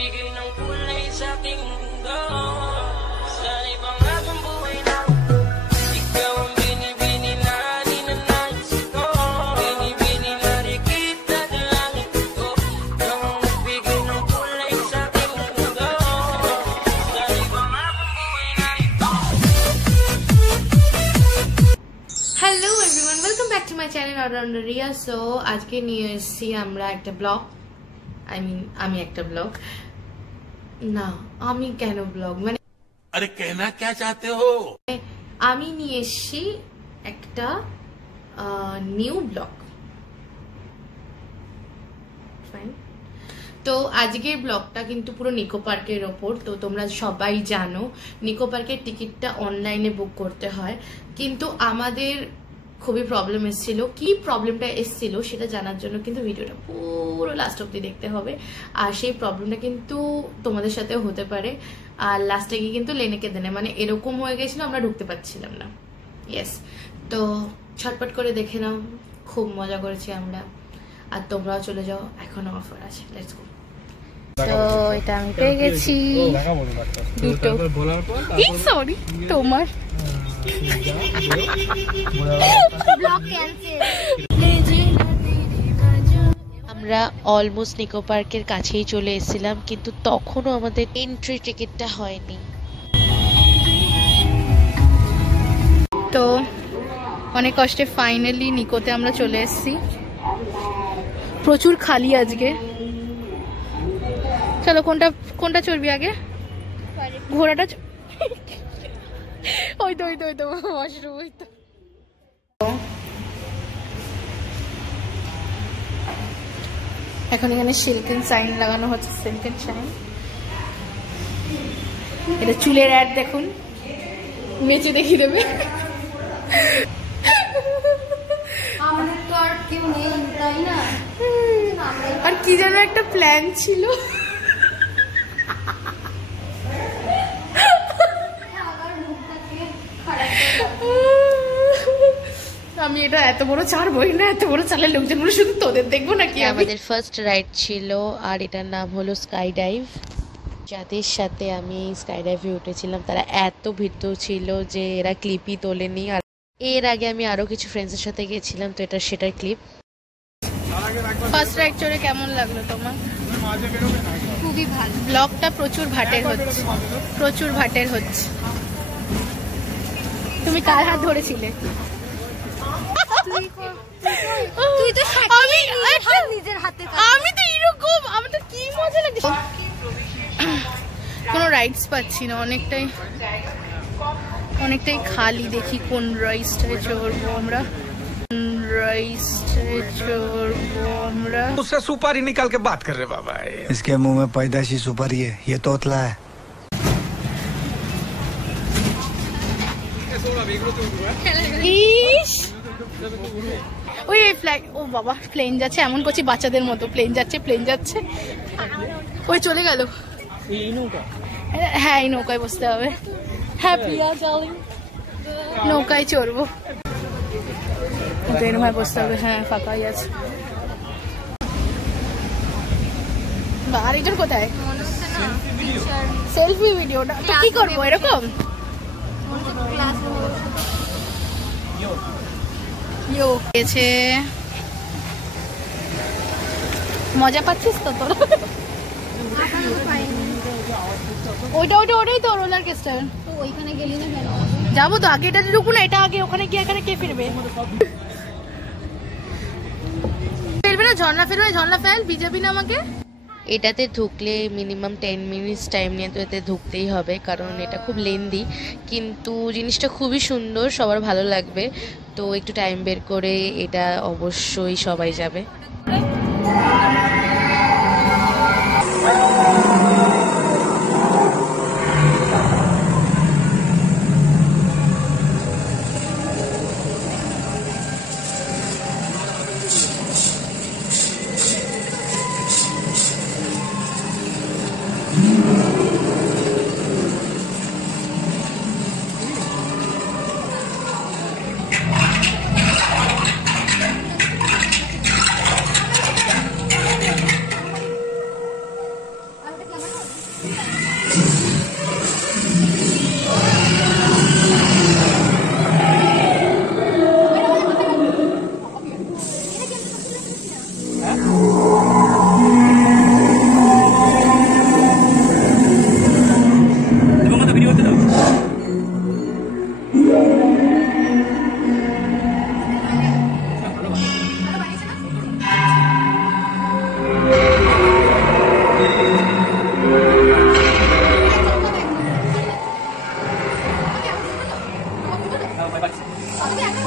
nagbigay ng kulay sa aking mundo. Sana'y pangarang buhay lang. Ikaw ang binibini na ninanais ko. Binibini na rikita ng langit ko. Ikaw ang nagbigay ng kulay sa aking mundo. Sana'y pangarang buhay lang ito. Hello everyone, welcome back to my channel All-Rounder Riya. So আজকে নিয়ে এসেছি আমরা একটা blog. আমি একটা blog না, আমি কেন ব্লগ মানে अरे कहना क्या चाहते हो? আমি নিয়ে এসেছি একটা নিউ ব্লগ। ফাইন। তো আজকের ব্লগটা কিন্তু পুরো নিকো পার্কের ওপর। তো তোমরা সবাই জানো নিকো পার্কের টিকিটটা অনলাইনে বুক করতে হয়, কিন্তু আমাদের খুবই প্রবলেম এসেছিল। কি প্রবলেমটা এসেছিল সেটা জানার জন্য কিন্তু ভিডিওটা পুরো লাস্ট অবধি দেখতে হবে। আর সেই প্রবলেমটা কিন্তু তোমাদের সাথেও হতে পারে। আর লাস্টে গিয়ে কিন্তু লেনে কেঁদে নেয়, মানে এরকম হয়ে গেছিল আমরা ঢুকতে পারছিলাম না। ইয়েস, তো ছটপট করে দেখে নাও, খুব মজা করেছি আমরা। আর তোমরাও চলে যাও, এখনো অফার আছে। Let's go. তো এটা আমি পেয়ে গেছি দুটো। সরি তোমার আমরা অলমোস্ট নিকো পার্কের কাছেই চলে এসেছিলাম, কিন্তু তখনও আমাদের এন্ট্রি টিকিটটা হয়নি। তো অনেক কষ্টে ফাইনালি নিকোতে আমরা চলে এসেছি। প্রচুর খালি আজকে। চলো কোনটা চড়বি আগে? ঘোড়াটা ওই তো ওয়াশরুম ওই তো। এখন এখানে সিল্কেন সাইন লাগানো হচ্ছে, সিল্কেন সাইন। এটা চুলের অ্যাড দেখুন, নেচে দেখিয়ে দেবে। আর কি যেন একটা প্ল্যান ছিল। আমি এটা এত বড় ছাড়বই না, এত বড় চালের লোকজনগুলো শুধু তোদের দেখবো নাকি। আমাদের ফার্স্ট রাইড ছিল, আর এটার নাম হলো স্কাই ডাইভ। যাদের সাথে আমি স্কাই ডাইভে উঠেছিলাম তারা এত ভীত ছিল যে এরা ক্লিপই তোলেনি। আর এর আগে আমি আরো কিছু ফ্রেন্ডসের সাথে গেছিলাম, তো এটা সেটার ক্লিপ। ফার্স্ট রাইড চড়ে কেমন লাগলো তোমার? খুবই ভালো। ব্লগটা প্রচুর ভাটের হচ্ছে। তুমি কার হাত ধরেছিলে? আমি তো এরকম, আমার তো কি মজা লাগে। কোনো রাইডস পাচ্ছি না, অনেকটাই খালি। দেখি কোন রাইডসটায় চড়বো আমরা। उससे सुपारी निकाल के बात कर रहे बाबा। इसके मुंह में पैदाशी सुपारी है, ये तोतला है। ওই ফ্লাইট, ও বাবা প্লেন যাচ্ছে। এমন করছি বাচ্চাদের মতো, প্লেন যাচ্ছে। ওই চলে গেল। হ্যাঁ, এই নৌকায় বসতে হবে। হ্যাঁ প্রিয়া ডার্লিং, নৌকায় চড়বো। ট্রেনে বসতে হবে। হ্যাঁ, ফাঁকাই আছে। আর একজন কোথায়? সেলফি ভিডিওটা তো কি করবো এরকম? মজা পাচ্ছিস তো তোর? ওইটাই তো রোলার কোস্টার। তো ওইখানে গেলি না কেন? যাবো তো, আগে এটা ঢুকু না, এটা আগে। ওখানে গিয়ে এখানে কে ফিরবে? ফেলবে না, ঝর্ণা ফেল। ভিজাবি না আমাকে। এটাতে ঢুকলে মিনিমাম 10 মিনিটস টাইম নিয়ে তো এতে ঢুকতেই হবে, কারণ এটা খুব লেন্দি। কিন্তু জিনিসটা খুবই সুন্দর, সবার ভালো লাগবে। তো একটু টাইম বের করে এটা অবশ্যই সবাই যাবে।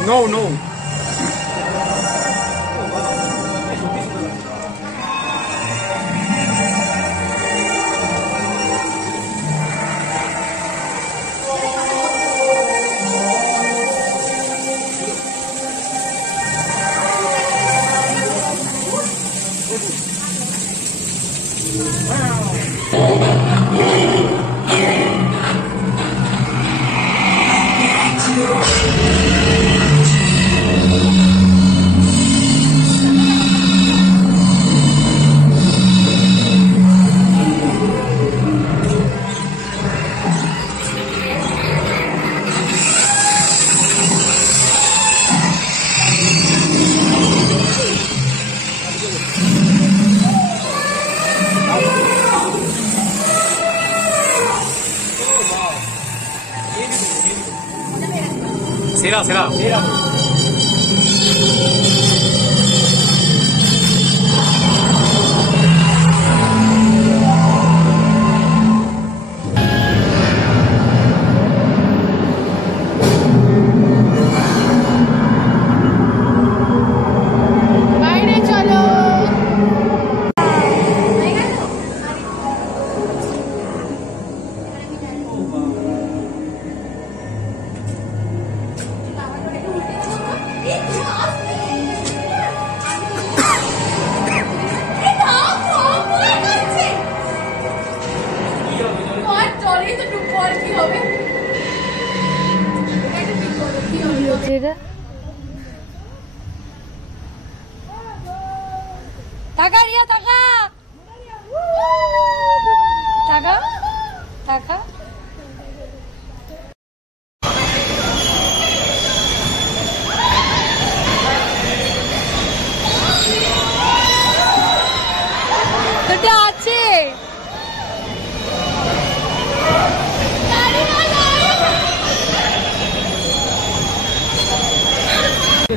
No, no. Será. বাইরে চলো। টাকা রিয়া টাকা টাকা টাকা এটা আছে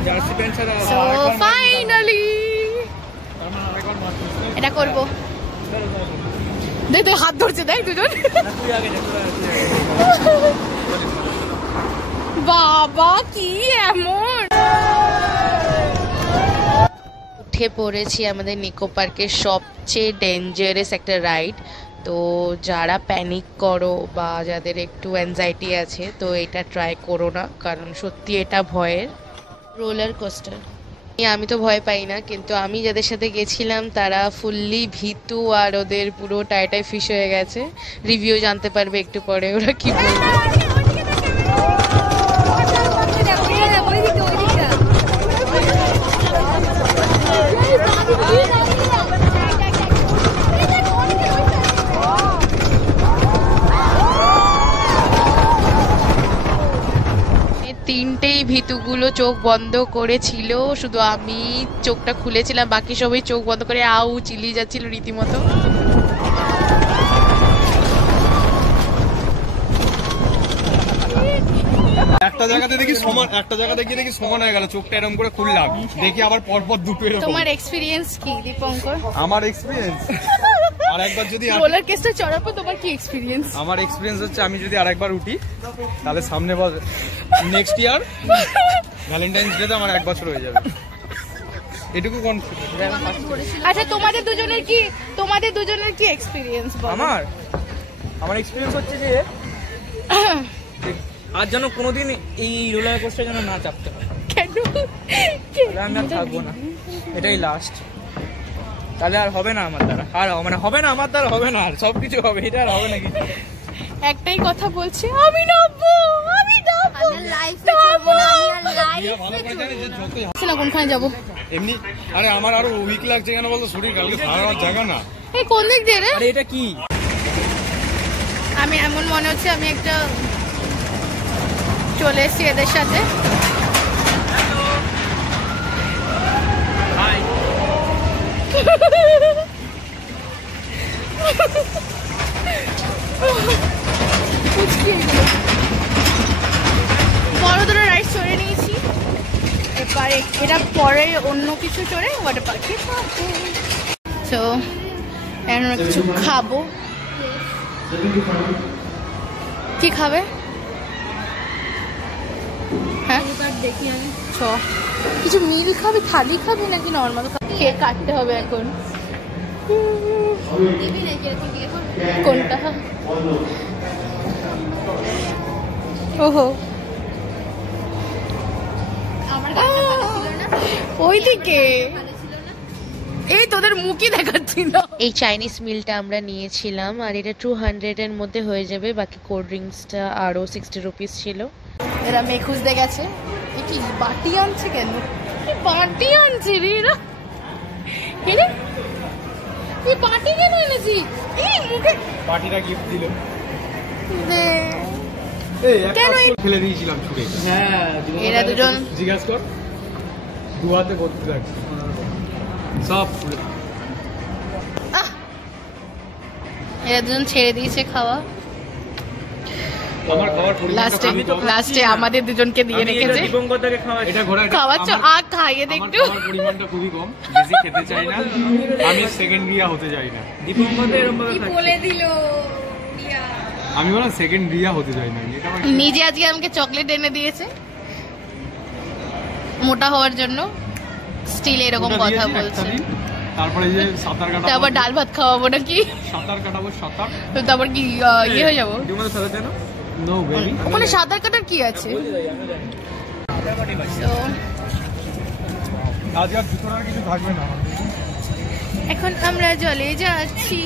জার্সি প্যান্ট ছাড়া সো ফাইনালি এটা করব। দেখ তুই হাত ধরছে, দেখ দুজন। তুই আগে যা, বাবা কি এমন। উঠে পড়েছি আমাদের নিকো পার্কের সবচেয়ে ডেঞ্জারাস একটা রাইড। তো যারা প্যানিক করো বা যাদের একটু অ্যাংজাইটি আছে তো এটা ট্রাই করো না, কারণ সত্যি এটা ভয়ের। রোলার কোস্টার আমি তো ভয় পাই না, কিন্তু আমি যাদের সাথে গেছিলাম তারা ফুললি ভীতু আর ওদের পুরো টাইটাই ফিশ হয়ে গেছে। রিভিউ জানতে পারবে একটু পরে ওরা কি বলবে। তিনটেই ভীতুগুলো চোখ বন্ধ করেছিল, শুধু আমি চোখটা খুলেছিলাম, বাকি সবাই চোখ বন্ধ করে আউ চিলিয়ে যাচ্ছিল রীতিমতো। একটা জায়গাতে দেখি সমান হয়ে গেল, চোখটা এরকম করে খুললাম, দেখি আবার পরপর দুটো এরকম। তোমার এক্সপেরিয়েন্স কি দীপঙ্কর? আমার এক্সপেরিয়েন্স আর একবার যদি রোলার কোস্টার চড়ার পর তোমার কি এক্সপেরিয়েন্স? আমার এক্সপেরিয়েন্স হচ্ছে আমি যদি আরেকবার উঠি তাহলে সামনে নেক্সট ইয়ার ভ্যালেন্টাইন্স ডে তে আমার 1 বছর হয়ে যাবে, এটুকু কনফিডেন্স। আচ্ছা তোমাদের দুজনের কি এক্সপেরিয়েন্স বলো? আমার এক্সপেরিয়েন্স হচ্ছে যে আর যেন কোনোদিন এই রোলার কোস্টার যেন না চাপতে হয়। কেন? তাহলে আমি আর থাকবো না, এটাই লাস্ট। তাহলে আর হবে না আমার দ্বারা, আর মানে হবে না আমার দ্বারা, হবে না আর সবকিছু হবে, এটা আর হবে না কিছু। একটাই কথা বলছি, আমি নামবো। কোনখানে যাবো এমনি? আরে আমার আরো উইক লাগছে কেন বলতো, শরীর কালকে সারার জায়গা না। এই কোন দিক দিয়ে রে? আরে এটা কি? আমি এমন মনে হচ্ছে আমি একটা চলে এসেছি এদের সাথে। বড় ধরে রাইড চড়ে নিয়েছি, এবারে এটা পরে অন্য কিছু চড়ে ওয়াটার পার্কে তো এখন কিছু খাবো। কি খাবে? হ্যাঁ দেখি আমি ছ কিছু মিল খাবি, থালি খাবি নাকি নর্মাল খাবি? কেক কাটতে হবে এখন। কোনটা? ওহো ওইদিকে এই তোদের মুখই দেখাচ্ছি না। এই চাইনিজ মিলটা আমরা নিয়েছিলাম আর এটা 200 এর মধ্যে হয়ে যাবে। বাকি কোল্ড ড্রিঙ্কসটা আরও 60 রুপিস ছিল। এরা মেয়ে খুঁজতে গেছে। এ কি বাটি আনছে কেন? বাটি আনছে রে এরা। এই বাটি কেন এনেছি? এই মুখে পার্টিটা গিফট দিল। কেন ফেলে দিয়েছিলাম ছুঁড়ে। হ্যাঁ এরা দুজন জিজ্ঞাসা কর, দু হাতে ভর্তি রাখছি সব। এরা দুজন ছেড়ে দিয়েছে খাওয়া। আমার খাওয়ার লাস্টে লাস্টে আমাদের দুজনকে দিয়ে রেখেছে। দীপঙ্করদাকে খাওয়াচ্ছি। এটা ঘোরা খাওয়াচ্ছ আর খাইয়ে আমার দেখতো। খাওয়ার পরিমাণটা খুবই কম, বেশি খেতে চাই না। আমি সেকেন্ড রিয়া হতে চাই না। দীপঙ্করদা এরকম ভাবে থাকছে। বলে দিল আমি বললাম সেকেন্ড রিয়া হতে চাই না। এটা আমার নিজে আজকে আমাকে চকলেট এনে দিয়েছে মোটা হওয়ার জন্য। স্টিল এরকম ওটা কথা দিয়েছি একটা বলছে। দিন, তারপরে যে সাঁতার কাটা, তারপর ডাল ভাত খাওয়াবো নাকি? সাঁতার কাটাবো। সাঁতার তো তারপর কি ইয়ে হয়ে যাবো? দীপঙ্করদার সাথে জানো? No baby. ওখানে সাঁতার কাটার কি আছে? তো আজ আর ভিতরে আর কিছু থাকবে না। এখন আমরা জলে যাচ্ছি।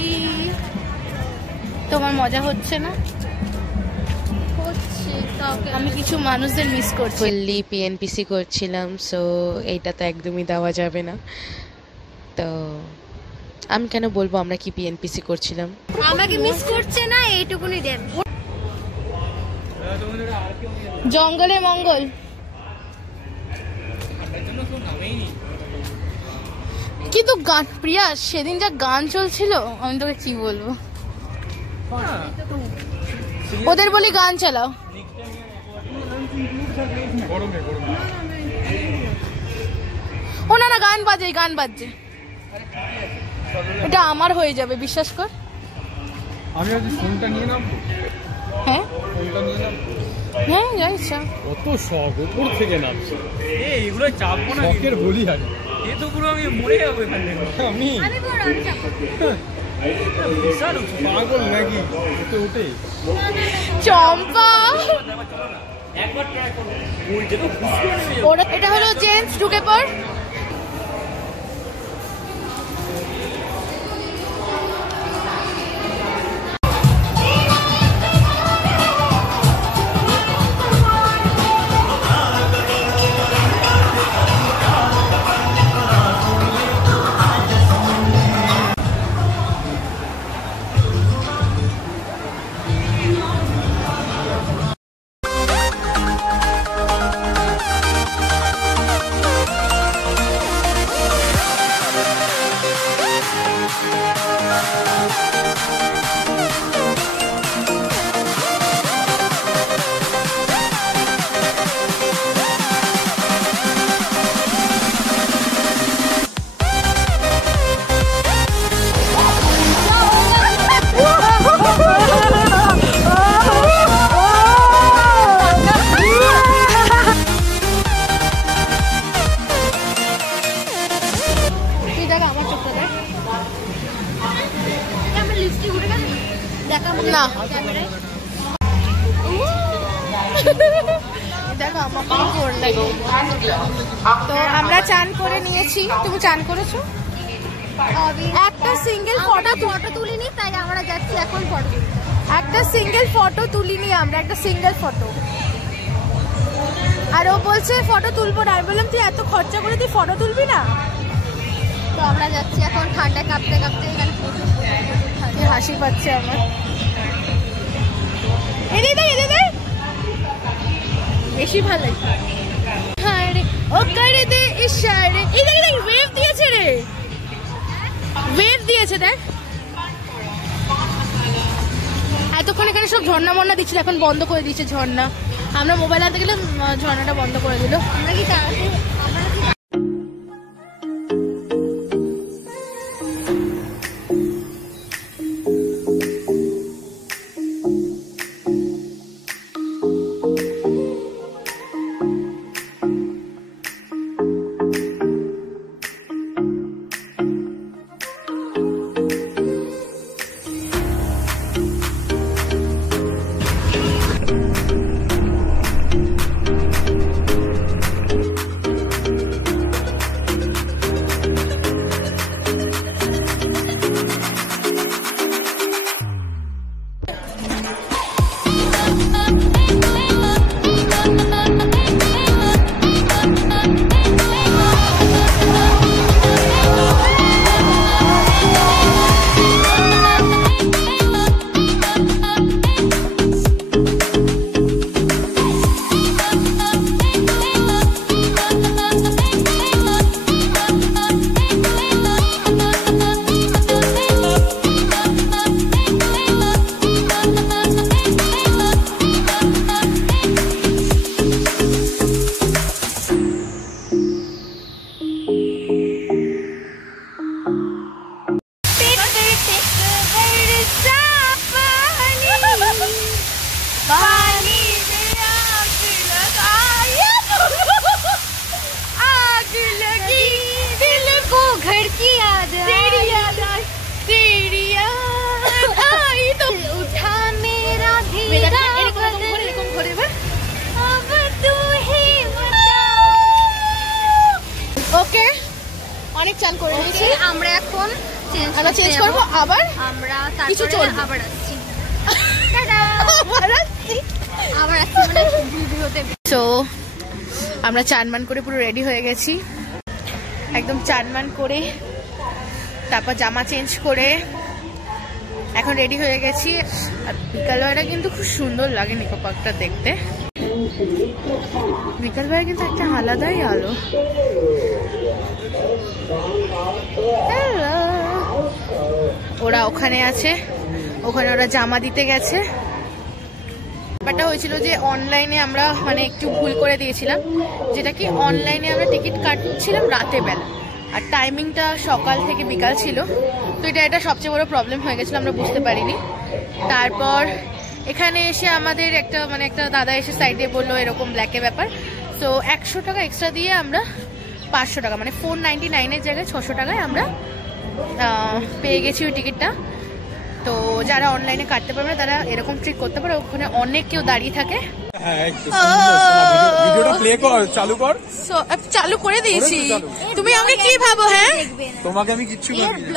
তোমার মজা হচ্ছে না? হচ্ছে। আমি কিছু মানুষদের মিস করছি। ফুললি পিএনপিসি করছিলাম, সো এইটা তো একদমই দেওয়া যাবে না। তো আমি কেন বলবো আমরা কি পিএনপিসি করছিলাম। আমাকে মিস করছে না এইটুকুনি দেন। জঙ্গলে মঙ্গল। কিন্তু গান প্রিয়া সেদিন যা গান চলছিল, আমি তোকে কি বলবো। ওদের বলি গান চালাও। গরমে গরমে ও না না গান বাজে, গান বাজছে। এটা আমার হয়ে যাবে, বিশ্বাস কর। আমি আজ ফোনটা নিয়ে নামবো। হ্যাঁ ফোনটা নিয়ে নামবো। হ্যাঁ যাই ইচ্ছা। কত শখ, উপর থেকে নামছে। এগুলো চাপবো না। শখের বলি হারি। এ তো পুরো আমি মরে যাবো এখান থেকে। আমি বিশাল উঁচু। পাগল নাকি উঠে উঠে। চম্পা একবার ট্রাই করো। উল্টে তো খুশ করে নিয়ে ওরা এটা হলো জেন্টস, ঢুকে পড়। না দেখো আমাকে তো আমরা চান করে নিয়েছি। তুমি চান করেছো? একটা সিঙ্গেল ফটো তুলিনি, তাই আমরা যাচ্ছি এখন ফটো। একটা সিঙ্গেল ফটো তুলিনি আমরা, একটা সিঙ্গেল ফটো। আর ও বলছে ফটো তুলবো না। আমি বললাম তুই এত খরচা করে তুই ফটো তুলবি না? তো আমরা যাচ্ছি এখন ঠান্ডা কাঁপতে কাঁপতে। এখানে হাসি পাচ্ছে আমার। এদিকে দেখ, এদিকে দেখ, বেশি ভালো লাগে। হ্যাঁ রে ও করে দে ইশারে। এই দেখ দেখ ওয়েভ দিয়েছে রে, ওয়েভ দিয়েছে দেখ। এতক্ষণ এখানে সব ঝর্ণা মর্ণা দিচ্ছিল, এখন বন্ধ করে দিয়েছে ঝর্ণা। আমরা মোবাইল আনতে গেলে ঝর্ণাটা বন্ধ করে দিল। আমরা কি ওকে অনেক চান করে নিয়েছি আমরা এখন আমরা চেঞ্জ করবো আবার আমরা কিছু তারপরে চলবে। আবার আসছি আবার আবার আসছি মানে ভিডিওতে। তো আমরা চানমান করে পুরো রেডি হয়ে গেছি, একদম চানমান করে তারপর জামা চেঞ্জ করে এখন রেডি হয়ে গেছি। আর বিকালবেলা কিন্তু খুব সুন্দর লাগে নিকো পার্কটা দেখতে, বিকালবেলা কিন্তু একটা আলাদাই আলো। ওরা ওখানে আছে, ওখানে ওরা জামা দিতে গেছে। ব্যাপারটা হয়েছিল যে অনলাইনে আমরা মানে একটু ভুল করে দিয়েছিলাম, যেটা কি অনলাইনে আমরা টিকিট কাটছিলাম রাতের বেলা আর টাইমিংটা সকাল থেকে বিকাল ছিল, তো এটা সবচেয়ে বড় প্রবলেম হয়ে গেছিলো, আমরা বুঝতে পারিনি। তারপর এখানে এসে আমাদের একটা দাদা এসে সাইডে বললো এরকম ব্ল্যাকের ব্যাপার, তো 100 টাকা এক্সট্রা দিয়ে আমরা 500 টাকা মানে 499-এর জায়গায় 600 টাকায় আমরা পেয়ে গেছি ওই টিকিটটা। তো যারা অনলাইনে কাটতে পারবে না তারা এরকম ট্রিক করতে পারে, ওখানে অনেক কেউ দাঁড়িয়ে থাকে। ভিডিওটা প্লে কর, চালু কর। চালু করে দিয়েছি, তুমি আমাকে কি ভাবো? হ্যাঁ তোমাকে আমি কিচ্ছু বলিনি।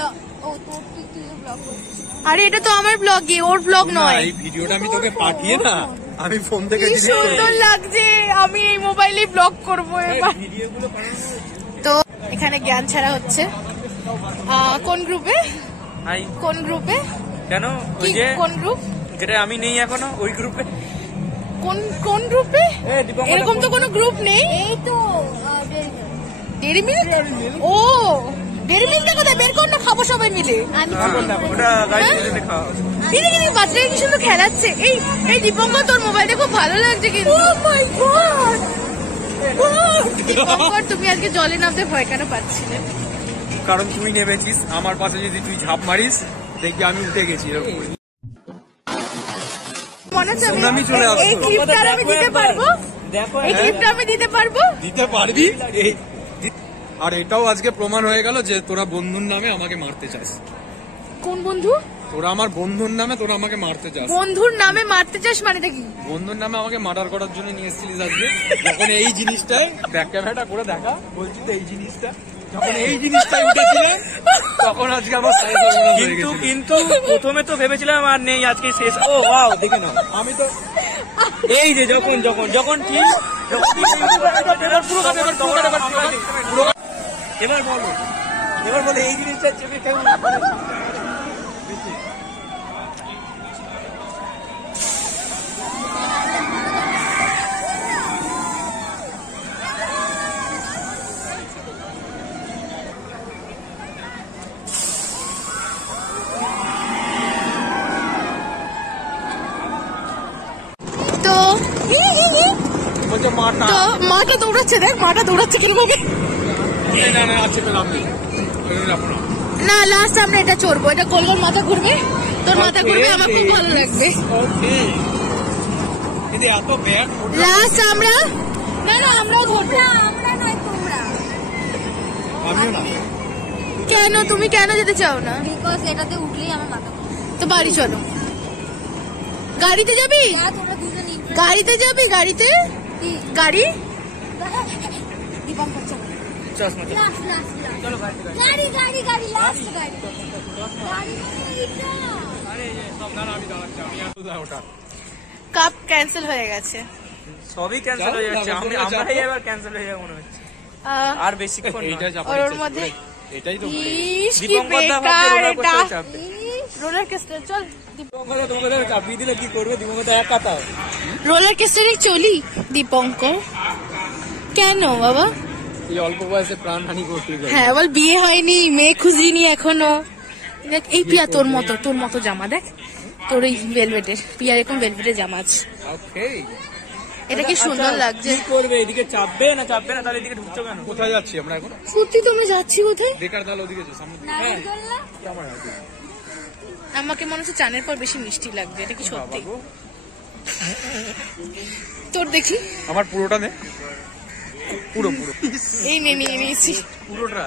আরে এটা তো আমার ব্লগ, ওর ব্লগ নয়। এই ভিডিওটা আমি তোকে পাঠিয়ে না, আমি ফোন থেকে কি সুন্দর লাগছে, আমি এই মোবাইলে ব্লগ করবো এবার। তো এখানে জ্ঞান ছাড়া হচ্ছে। কোন গ্রুপে? কোন গ্রুপে? কেন ওই যে কোন গ্রুপ? যেটা আমি নেই এখনো ওই গ্রুপে। কোন গ্রুপে? এরকম তো কোনো গ্রুপ নেই। এই তো ডেরি মিল্ক। ও ডেরি মিল্কটা কোথায় বের কর না, খাবো সবাই মিলে। আমি ওটা গাড়িতে খাওয়া বাচ্চারা কি সুন্দর খেলাচ্ছে। এই দীপঙ্কর তোর মোবাইলটা খুব ভালো লাগছে কিন্তু। ও মাই গড, দীপঙ্কর তুমি আজকে জলে নামতে ভয় কেন পাচ্ছিলে? কারণ তুই নেমেছিস, আমার পাশে যদি তুই ঝাঁপ মারিস দেখবি আমি উঠে গেছি। মনে হচ্ছে সুনামি চলে আসতো। এই ক্লিপটা আমি দিতে পারবো, দেখো এই ক্লিপটা আমি দিতে পারবো। দিতে পারবি। আর এটাও আজকে প্রমাণ হয়ে গেল যে তোরা বন্ধুর নামে আমাকে মারতে চাস। কোন বন্ধু? তোরা আমার বন্ধুর নামে তোরা আমাকে মারতে চাস। বন্ধুর নামে মারতে চাস মানেটা কি? বন্ধুর নামে আমাকে মার্ডার করার জন্য নিয়ে এসেছিলিস আজকে। যখন এই জিনিসটাই দেখ, ক্যামেরাটা করে দেখা, বলছি তো এই জিনিসটা যখন এই জিনিসটাই উঠেছিল তখন আজকে আমার সাইজ হয়ে গেছে। কিন্তু প্রথমে তো ভেবেছিলাম আর নেই, আজকে শেষ। ও ওয়াও, দেখে নাও। আমি তো এই যে যখন ঠিক এবার বলো এই জিনিসটা চেপে কেমন? তো বলছে মারনা। তো মাটা দৌড়াচ্ছে, দেখ মাটা দৌড়াচ্ছে কিরকম। না আছে পেলাম না লাস্ট আমরা এটা চড়বো, এটা গোলগোল মাথা ঘুরবে, তোর মাথা ঘুরবে, আমার খুব ভালো লাগবে। ওকে কিন্তু এত ব্যাড লাস্ট আমরা আমরাও ঘুরবো। আমরা নয় তোমরা, আমিও না। কেন তুমি কেন যেতে চাও না? বিকজ এটাতে উঠলেই আমার মাথা ঘুরে। তো বাড়ি চলো। গাড়িতে যাবি? তোমরা দুজন গাড়িতে যাবি? গাড়িতে গাড়ি দীপঙ্কর চলো। চশমা লাস্ট চলো গাড়ি লাস্ট গাড়ি কাপ ক্যান্সেল হয়ে গেছে। সবই ক্যান্সেল হয়ে যাচ্ছে, আমরাই এবার ক্যান্সেল হয়ে যাবে মনে হচ্ছে। আর বেশিক্ষণ ওর মধ্যে এটাই তো ইস কি দীপঙ্কর দা বেকার রোলার এটা। কোস্টারে চাপবে। রোলার কোস্টার চল। তোমাকে চাপিয়ে দিলে কি করবে? দীপঙ্কর দা এক কথা। রোলার কোস্টারে চলি দীপঙ্কর। কেন বাবা? এই অল্প বয়সে প্রাণহানি করতে যায়। হ্যাঁ বল, বিয়ে হয়নি, মেয়ে খুঁজিনি এখনো। দেখ এই পিয়া তোর মতো জামা, দেখ তোর এই ভেলভেটের, পিয়া এরকম ভেলভেটের জামা আছে। ওকে এটা কি সুন্দর লাগছে। কি করবে? এদিকে চাপবে না তাহলে এদিকে ঢুকছো কেন? কোথায় যাচ্ছি আমরা এখন? সত্যি তো আমি যাচ্ছি কোথায়? বেকার তাহলে ওদিকে যাও সামনে। আমার হাতে আমাকে মনে হচ্ছে চানের পর বেশি মিষ্টি লাগছে, এটা কি সত্যি? তোর দেখি আমার পুরোটা নে, পুরো এই নিয়ে নিয়েছি পুরোটা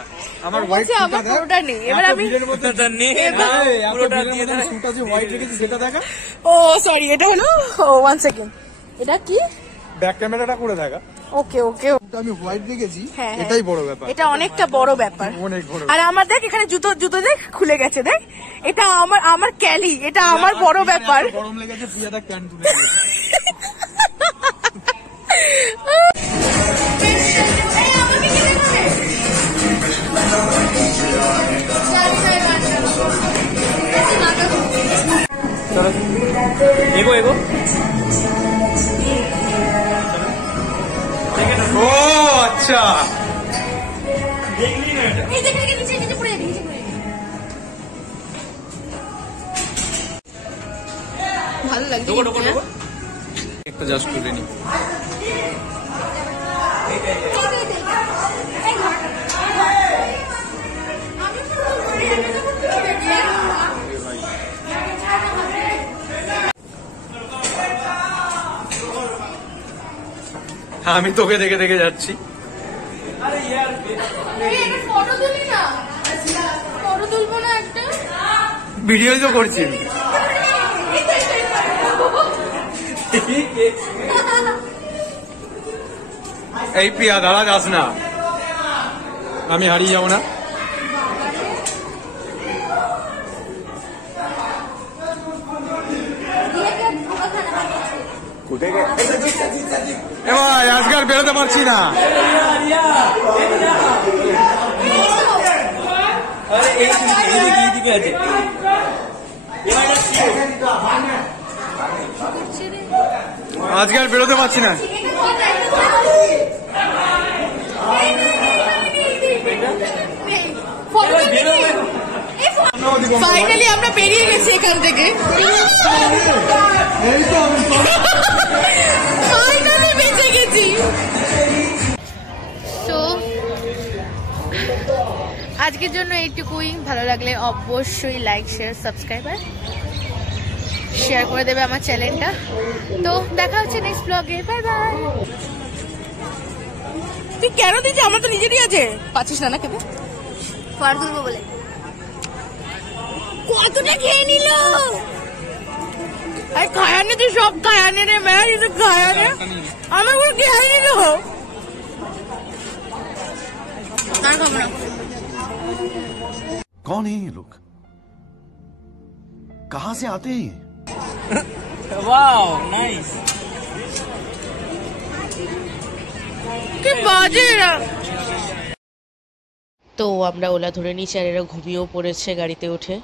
আমার বলছে আমার পুরোটা নেই। এবার আমি পুরোটা নে না, পুরোটা দিয়ে দে। সুটা যে হোয়াইট রেখেছি সেটা দেখা। ও সরি, এটা হলো 1 সেকেন্ড। এটা কি ব্যাক ক্যামেরাটা করে দেখা। ওকে ওকে, আমি হোয়াইট দেখেছি, হ্যাঁ, এটাই বড় ব্যাপার। এটা অনেকটা বড় ব্যাপার, অনেক বড়। আর আমার দেখ এখানে জুতো জুতো দেখ খুলে গেছে, দেখ এটা আমার ক্যালি, এটা আমার বড় ব্যাপার। গরম লেগেছে, প্রিয়াদা ক্যান তুলে দিয়েছে। এগো এগো। ও আচ্ছা, ভালো লাগছে একটা জাস্ট তুলে নি। আমি তোকে দেখে দেখে যাচ্ছি। ভিডিওই তো করছি। এই প্রিয়া দাঁড়া, যাস না, আমি হারিয়ে যাবো না। এবার আজকে আর বেরোতে পারছি না। আজকে আর বেরোতে পারছি না। ফাইনালি আমরা বেরিয়ে গেছি এখান থেকে, ফাইনালি বেঁচে গেছি। তো আজকের জন্য এইটুকুই। ভালো লাগলে অবশ্যই লাইক শেয়ার সাবস্ক্রাইবার শেয়ার করে দেবে আমার চ্যানেলটা। তো দেখা হচ্ছে নেক্সট ব্লগে, বাই বাই। তুই কেন দিচ্ছিস? আমার তো নিজেরই আছে। পাচ্ছিস না না খেতে? পর তুলবো বলে কতটা খেয়ে নিল? আরে খায়ানে তুই সব খায়ানে রে, ম্যাচ তুই খায়ানে আমার পুরো খেয়ে নিল। আর খাবো না। कौन है ये लोग? कहाँ से आते हैं? Wow nice. কি বাজে এরা। তো আমরা ওলা ধরে নিয়েছি আর এরা ঘুমিয়েও পড়েছে গাড়িতে উঠে।